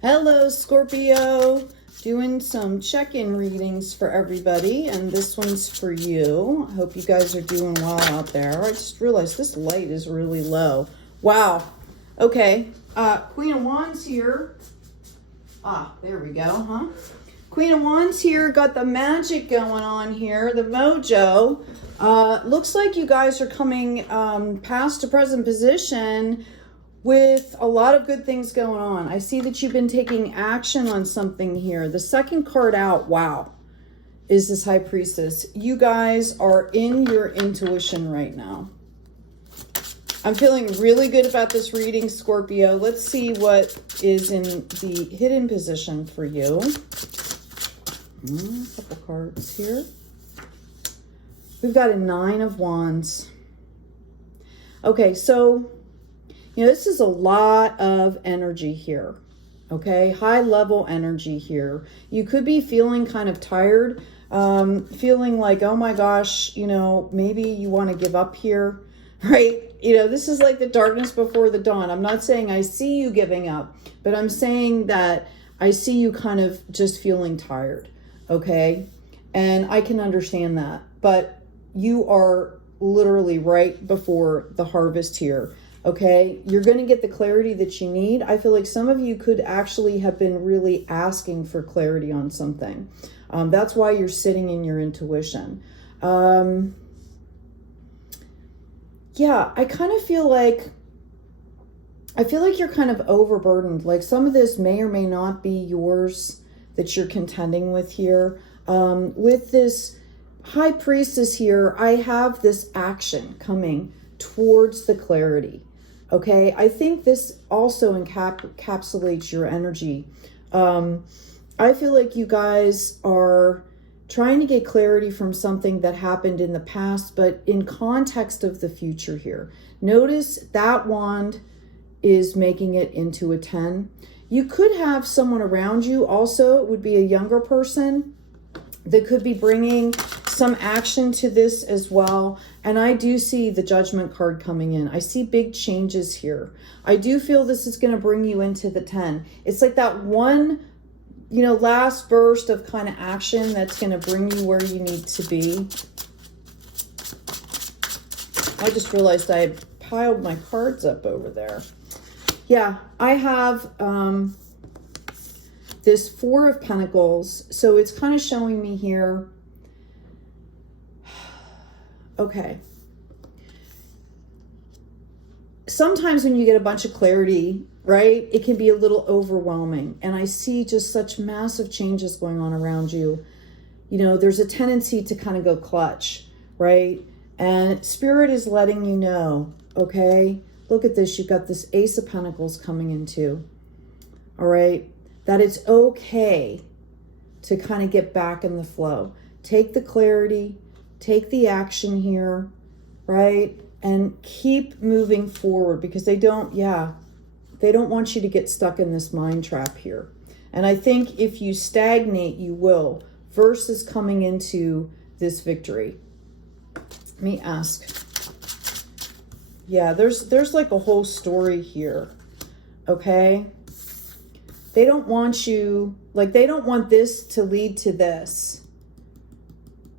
Hello, Scorpio. Doing some check-in readings for everybody, and this one's for you. I hope you guys are doing well out there. I just realized this light is really low. Wow. Okay. Queen of Wands here. There we go, huh? Queen of Wands here. Got the magic going on here, the mojo. Looks like you guys are coming past to present position with a lot of good things going on. I see that you've been taking action on something here. The second card out, wow, is this High Priestess. You guys are in your intuition right now. I'm feeling really good about this reading, Scorpio. Let's see what is in the hidden position for you. A couple cards here. We've got a Nine of Wands. Okay, so this is a lot of energy here, okay? High level energy here. You could be feeling kind of tired, feeling like, oh my gosh, maybe you want to give up here, right? This is like the darkness before the dawn. I'm not saying I see you giving up, but I'm saying that I see you kind of just feeling tired, okay? And I can understand that, but you are literally right before the harvest here. Okay, you're going to get the clarity that you need. I feel like some of you could actually have been really asking for clarity on something. That's why you're sitting in your intuition. Yeah, I kind of feel like you're kind of overburdened. Like some of this may or may not be yours that you're contending with here. With this High Priestess here, I have this action coming towards the clarity. Okay, I think this also encapsulates your energy. I feel like you guys are trying to get clarity from something that happened in the past, but in context of the future here. Notice that wand is making it into a 10. You could have someone around you also. It would be a younger person that could be bringing some action to this as well. And I do see the Judgment card coming in. I see big changes here. I do feel this is going to bring you into the 10. It's like that one, last burst of kind of action that's going to bring you where you need to be. I just realized I had piled my cards up over there. Yeah, I have this Four of Pentacles. So it's kind of showing me here. Okay. Sometimes when you get a bunch of clarity, right, it can be a little overwhelming. And I see just such massive changes going on around you. There's a tendency to kind of go clutch, right? And Spirit is letting you know, okay, look at this. You've got this Ace of Pentacles coming in too. All right. That it's okay to kind of get back in the flow. Take the clarity, take the action here, right? And keep moving forward because they don't want you to get stuck in this mind trap here. And I think if you stagnate, you will, versus coming into this victory. Let me ask. Yeah, there's like a whole story here, okay? They don't want you, they don't want this to lead to this.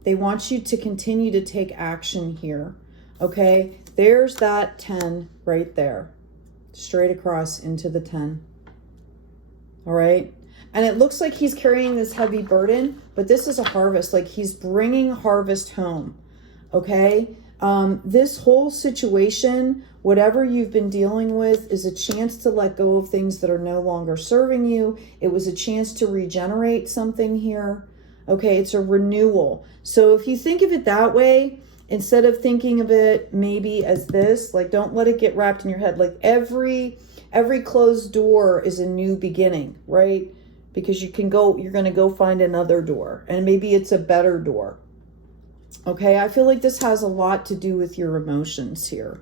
They want you to continue to take action here, okay? There's that 10 right there, straight across into the 10, all right? And it looks like he's carrying this heavy burden, but this is a harvest, like he's bringing harvest home, okay? This whole situation, whatever you've been dealing with, is a chance to let go of things that are no longer serving you. It was a chance to regenerate something here. Okay, it's a renewal. So if you think of it that way, instead of thinking of it maybe as this, don't let it get wrapped in your head. Like every closed door is a new beginning, right? Because you're going to go find another door, and maybe it's a better door. Okay, I feel like this has a lot to do with your emotions here.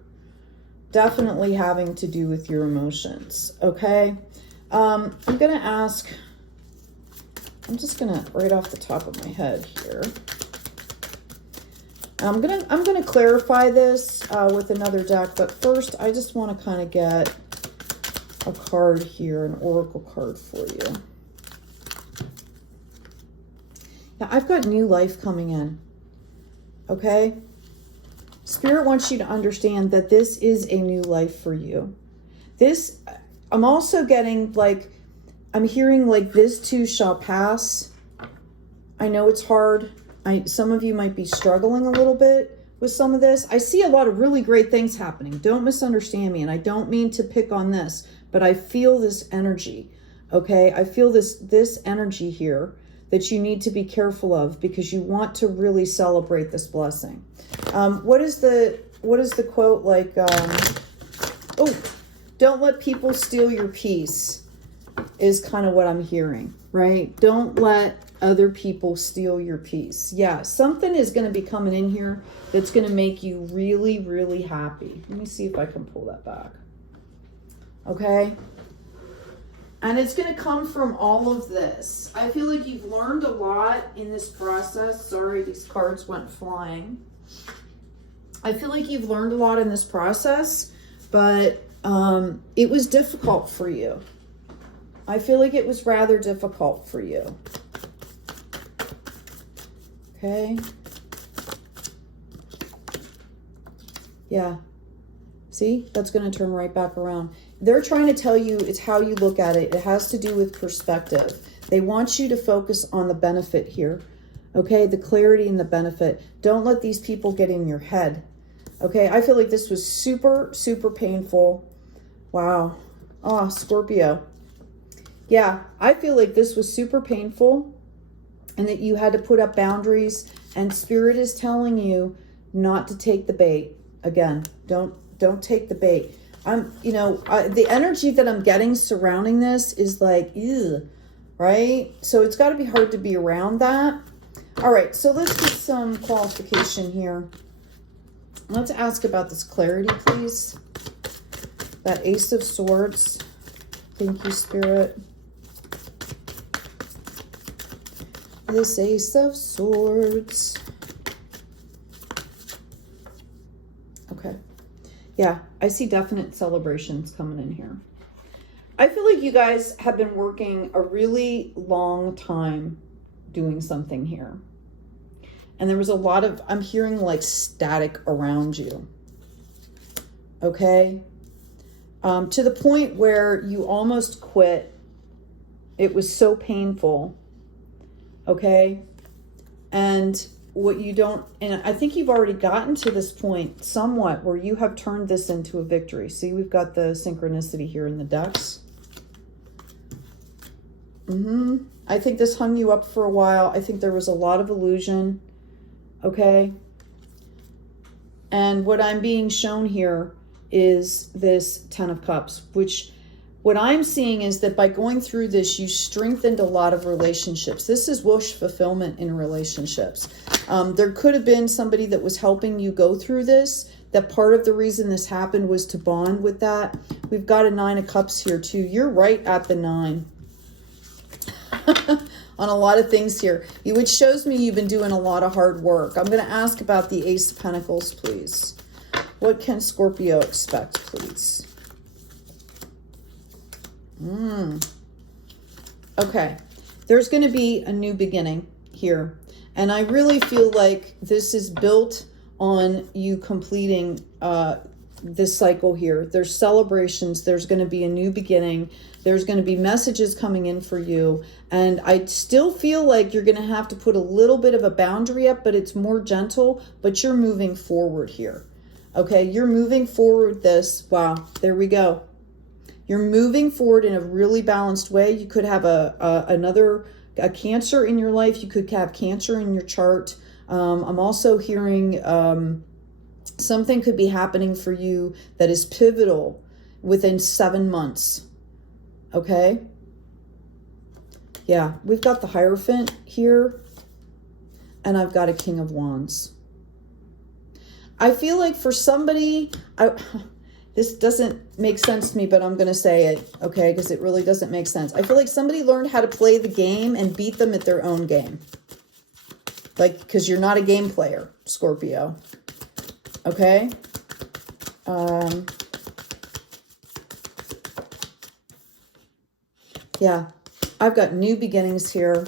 Definitely having to do with your emotions, okay? I'm going to ask, I'm just going to, right off the top of my head here, I'm going to clarify this with another deck, but first I just want to kind of get a card here, an oracle card for you. Yeah, I've got new life coming in. Okay? Spirit wants you to understand that this is a new life for you. This, I'm also getting like, I'm hearing like this too shall pass. I know it's hard. Some of you might be struggling a little bit with some of this. I see a lot of really great things happening. Don't misunderstand me. And I don't mean to pick on this, but I feel this energy. Okay? I feel this energy here that you need to be careful of because you want to really celebrate this blessing. What is the quote like? Oh, don't let people steal your peace is kind of what I'm hearing, right? Don't let other people steal your peace. Yeah, something is going to be coming in here that's going to make you really, really happy. Let me see if I can pull that back. Okay. And it's going to come from all of this. I feel like you've learned a lot in this process. Sorry, these cards went flying. I feel like you've learned a lot in this process, but it was difficult for you. I feel like it was rather difficult for you. Okay. Yeah. See, that's going to turn right back around. They're trying to tell you it's how you look at it. It has to do with perspective. They want you to focus on the benefit here. Okay, the clarity and the benefit. Don't let these people get in your head. Okay, I feel like this was super, super painful. Wow. Oh, Scorpio. Yeah, I feel like this was super painful and that you had to put up boundaries, and Spirit is telling you not to take the bait. Again, don't take the bait. The energy that I'm getting surrounding this is like, ew, right? So it's got to be hard to be around that. All right, so let's get some qualification here. Let's ask about this clarity, please. That Ace of Swords. Thank you, Spirit. This Ace of Swords. Okay. Yeah, I see definite celebrations coming in here. I feel like you guys have been working a really long time doing something here. And there was a lot of, I'm hearing like static around you. Okay? To the point where you almost quit. It was so painful. Okay? And what you don't, and I think you've already gotten to this point somewhat where you have turned this into a victory. See, we've got the synchronicity here in the decks. I think this hung you up for a while. I think there was a lot of illusion. Okay. And what I'm being shown here is this 10 of Cups, which what I'm seeing is that by going through this, you strengthened a lot of relationships. This is wish fulfillment in relationships. There could have been somebody that was helping you go through this, that part of the reason this happened was to bond with that. We've got a 9 of Cups here too. You're right at the 9 on a lot of things here, which shows me you've been doing a lot of hard work. I'm going to ask about the Ace of Pentacles, please. What can Scorpio expect, please? Okay, there's going to be a new beginning here. And I really feel like this is built on you completing this cycle here. There's celebrations. There's going to be a new beginning. There's going to be messages coming in for you. And I still feel like you're going to have to put a little bit of a boundary up, but it's more gentle, but you're moving forward here. Okay, you're moving forward this. Wow, there we go. You're moving forward in a really balanced way. You could have a Cancer in your life. You could have Cancer in your chart. I'm also hearing something could be happening for you that is pivotal within 7 months. Okay? Yeah, we've got the Hierophant here, and I've got a King of Wands. I feel like for somebody, this doesn't make sense to me, but I'm going to say it, okay, because it really doesn't make sense. I feel like somebody learned how to play the game and beat them at their own game. Like, because you're not a game player, Scorpio. Okay? Yeah, I've got new beginnings here.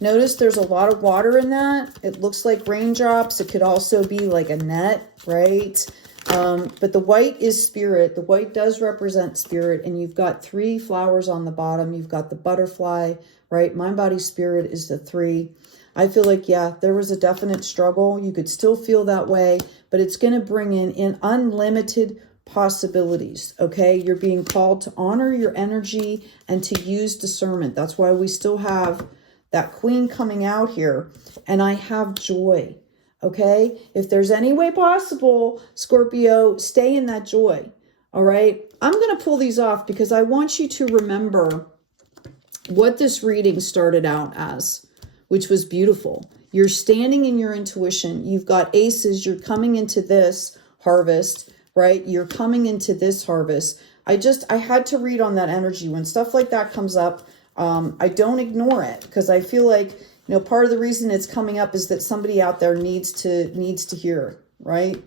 Notice there's a lot of water in that. It looks like raindrops. It could also be like a net, right? But the white is spirit. The white does represent spirit. And you've got 3 flowers on the bottom. You've got the butterfly, right? Mind, body, spirit is the 3. I feel like, yeah, there was a definite struggle. You could still feel that way, but it's going to bring in unlimited possibilities, okay? You're being called to honor your energy and to use discernment. That's why we still have that queen coming out here. And I have joy, okay? If there's any way possible, Scorpio, stay in that joy, all right? I'm going to pull these off because I want you to remember what this reading started out as, which was beautiful. You're standing in your intuition. You've got aces. You're coming into this harvest, right? You're coming into this harvest. I had to read on that energy. When stuff like that comes up, I don't ignore it because I feel like, you know, part of the reason it's coming up is that somebody out there needs to hear, right?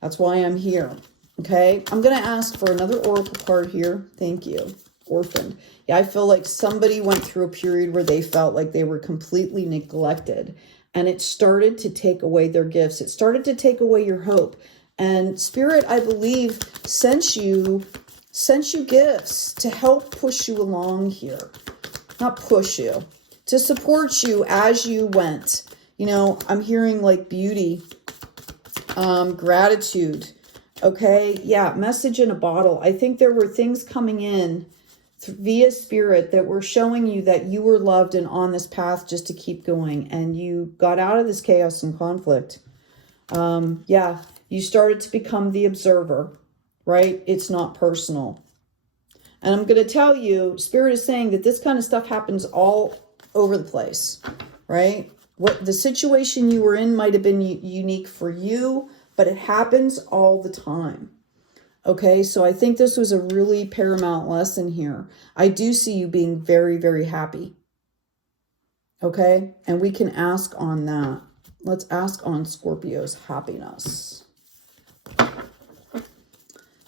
That's why I'm here. Okay. I'm going to ask for another oracle card here. Thank you. Orphaned. Yeah, I feel like somebody went through a period where they felt like they were completely neglected, and it started to take away their gifts. It started to take away your hope. And Spirit, I believe, sent you gifts to help push you along here. Not push you, to support you as you went. You know, I'm hearing like beauty, gratitude. Okay, yeah, message in a bottle. I think there were things coming in via spirit that were showing you that you were loved and on this path just to keep going, and you got out of this chaos and conflict. Yeah, you started to become the observer, right? It's not personal. And I'm going to tell you, Spirit is saying that this kind of stuff happens all over the place, right? What the situation you were in might have been unique for you, but it happens all the time. Okay, so I think this was a really paramount lesson here. I do see you being very, very happy. Okay, and we can ask on that. Let's ask on Scorpio's happiness.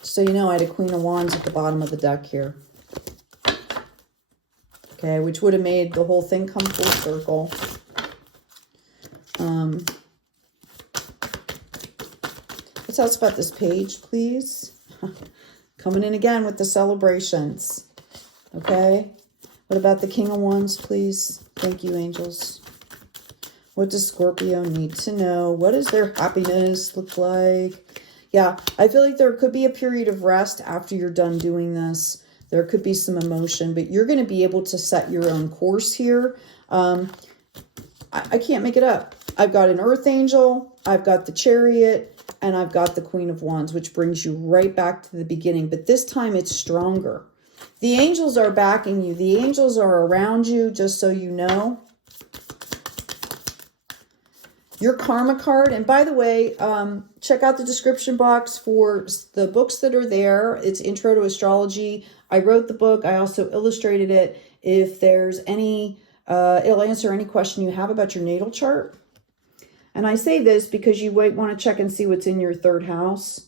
So you know I had a Queen of Wands at the bottom of the deck here. Okay, which would have made the whole thing come full circle. Let's ask about this page, please. Coming in again with the celebrations. Okay. What about the King of Wands, please? Thank you, angels. What does Scorpio need to know? What does their happiness look like? Yeah, I feel like there could be a period of rest after you're done doing this. There could be some emotion, but you're going to be able to set your own course here. I can't make it up. I've got an Earth Angel. I've got the Chariot. And I've got the Queen of Wands, which brings you right back to the beginning. But this time it's stronger. The angels are backing you. The angels are around you, just so you know. Your karma card. And by the way, check out the description box for the books that are there. It's Intro to Astrology. I wrote the book. I also illustrated it. If there's any, it'll answer any question you have about your natal chart. And I say this because you might want to check and see what's in your 3rd house.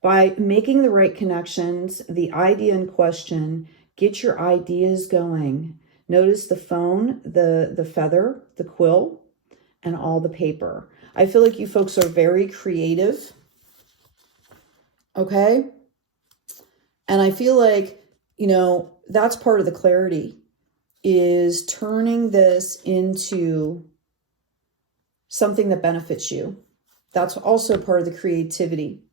By making the right connections, the idea in question, get your ideas going. Notice the phone, the feather, the quill, and all the paper. I feel like you folks are very creative. Okay? And I feel like, you know, that's part of the clarity, is turning this into something that benefits you. That's also part of the creativity.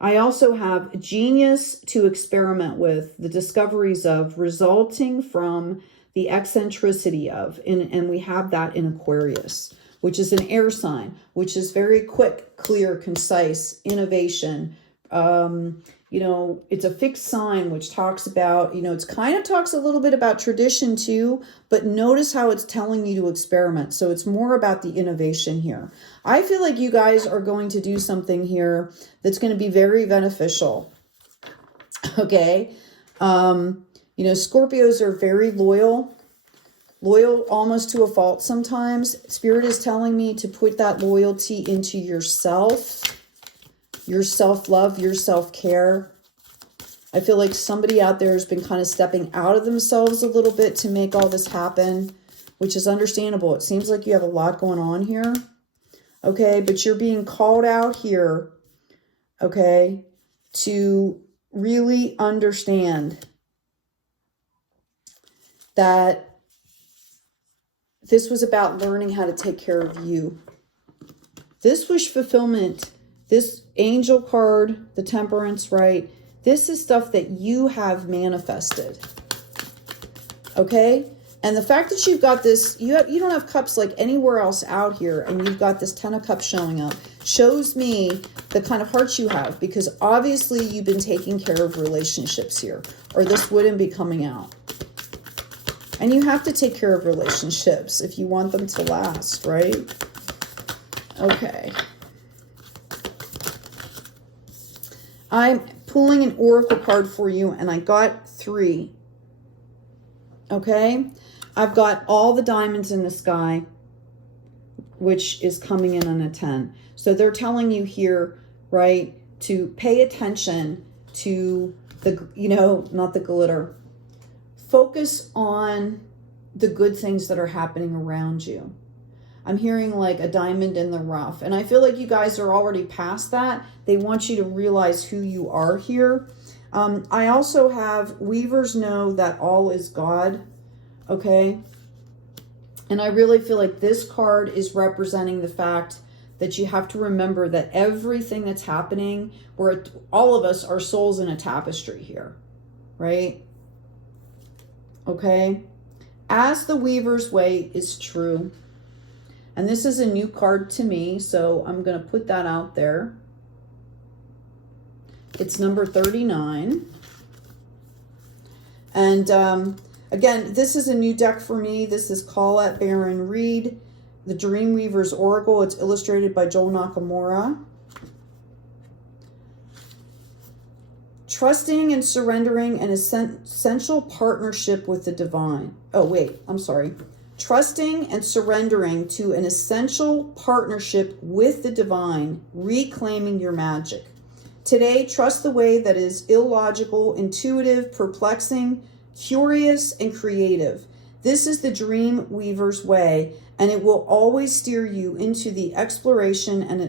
I also have genius to experiment with, the discoveries of, resulting from the eccentricity of, and we have that in Aquarius, which is an air sign, which is very quick, clear, concise, innovation. You know, it's a fixed sign, which talks about, you know, it's kind of talks a little bit about tradition too, but notice how it's telling you to experiment. So it's more about the innovation here. I feel like you guys are going to do something here that's going to be very beneficial. Okay. You know, Scorpios are very loyal almost to a fault sometimes. Spirit is telling me to put that loyalty into yourself, your self-love, your self-care. I feel like somebody out there has been kind of stepping out of themselves a little bit to make all this happen, which is understandable. It seems like you have a lot going on here. Okay, but you're being called out here, okay, to really understand that this was about learning how to take care of you. This wish fulfillment, this angel card, the temperance, right? This is stuff that you have manifested. Okay? And the fact that you've got this, you don't have cups like anywhere else out here, and you've got this 10 of cups showing up, shows me the kind of heart you have, because obviously you've been taking care of relationships here, or this wouldn't be coming out. And you have to take care of relationships if you want them to last, right? Okay. I'm pulling an oracle card for you, and I got 3. Okay? I've got all the diamonds in the sky, which is coming in on a 10. So they're telling you here, right, to pay attention to the, not the glitter. Focus on the good things that are happening around you. I'm hearing like a diamond in the rough. And I feel like you guys are already past that. They want you to realize who you are here. I also have weavers know that all is God. Okay. And I really feel like this card is representing the fact that you have to remember that everything that's happening, all of us are souls in a tapestry here, right? Okay. As the weaver's way is true. And this is a new card to me, so I'm going to put that out there. It's number 39. And again, this is a new deck for me. This is Colette Baron Reed, the Dreamweaver's Oracle. It's illustrated by Joel Nakamura. Trusting and surrendering an essential partnership with the divine. Oh, wait, I'm sorry. Trusting and surrendering to an essential partnership with the divine, reclaiming your magic. Today, trust the way that is illogical, intuitive, perplexing, curious, and creative. This is the Dream Weaver's way, and it will always steer you into exploration and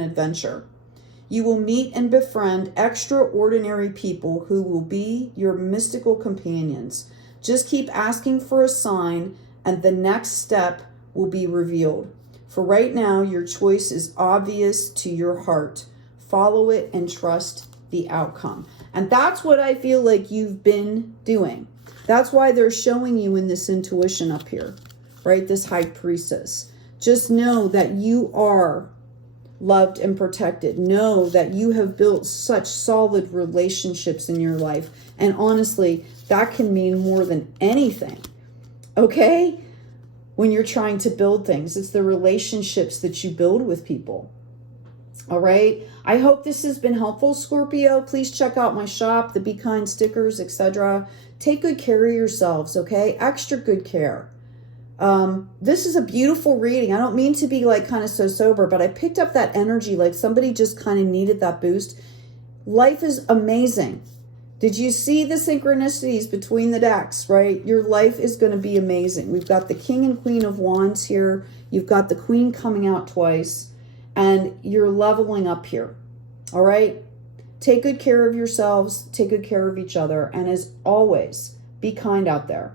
adventure. You will meet and befriend extraordinary people who will be your mystical companions. Just keep asking for a sign, and the next step will be revealed. For right now, your choice is obvious to your heart. Follow it and trust the outcome. And that's what I feel like you've been doing. That's why they're showing you in this intuition up here, right? This high priestess. Just know that you are loved and protected. Know that you have built such solid relationships in your life. And honestly, that can mean more than anything, okay? When you're trying to build things, it's the relationships that you build with people, all right? I hope this has been helpful, Scorpio. Please check out my shop, the Be Kind stickers, etc. Take good care of yourselves, okay? Extra good care. This is a beautiful reading. I don't mean to be like kind of so sober, but I picked up that energy like somebody just kind of needed that boost. Life is amazing. Did you see the synchronicities between the decks, right? Your life is going to be amazing. We've got the King and Queen of Wands here. You've got the Queen coming out twice, and you're leveling up here, all right? Take good care of yourselves. Take good care of each other. And as always, be kind out there.